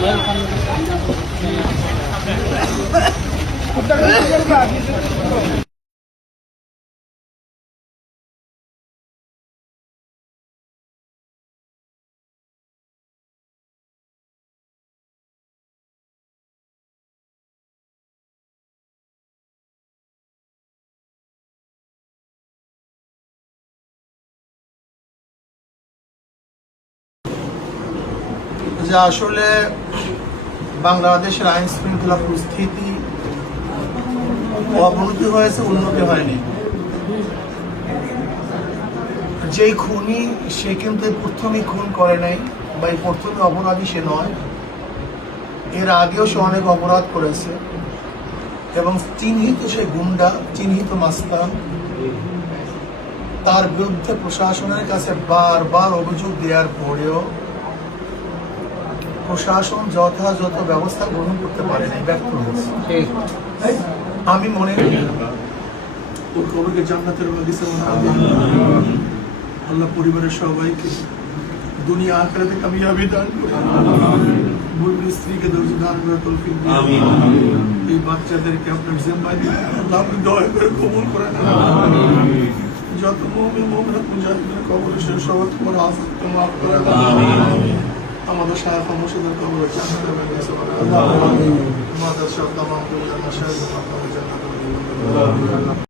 যে আসলে বাংলাদেশের আইন শৃঙ্খলা পরিস্থিতি অবনতি হয়েছে, উন্নতি হয়নি। যেই খুনি সে কিন্তু প্রথমেই খুন করে নাই বা এই প্রথমে অপরাধী সে নয়, এর আগেও সে অনেক অপরাধ করেছে এবং চিহ্নিত সে গুন্ডা, চিহ্নিত মাস্তান। তার বিরুদ্ধে প্রশাসনের কাছে বারবার অভিযোগ দেওয়ার পরেও প্রশাসন যথাযথ ব্যবস্থা গ্রহণ করতে পারেনি, ব্যর্থ হয়েছে। আমি মনে করি ওর কবরকে জান্নাতের বাগিচা বানাবেন আল্লাহ। পরিবারের সবাইকে দুনিয়া আখিরাতে কামিয়াবি দান করে, মুমিন স্ত্রীকে ধৈর্য দান করে তৌফিক দিন। এই বাচ্চাদেরকে আপনার জিম্মায় আল্লাহ আপনি দয়া করে কবুল করেন। যত মুমিন মুমিনাত মুজাহিদিনের কবর সবার তোমার আফাত মাফ করে আমাদের শায়েখ মুর্শিদের কবর জান্নাতের বাগিচা বানাবেন। মাদার সব তামাম দুনিয়ার মাশায়েখ আপনাদের জান্নাতের বাগিচা।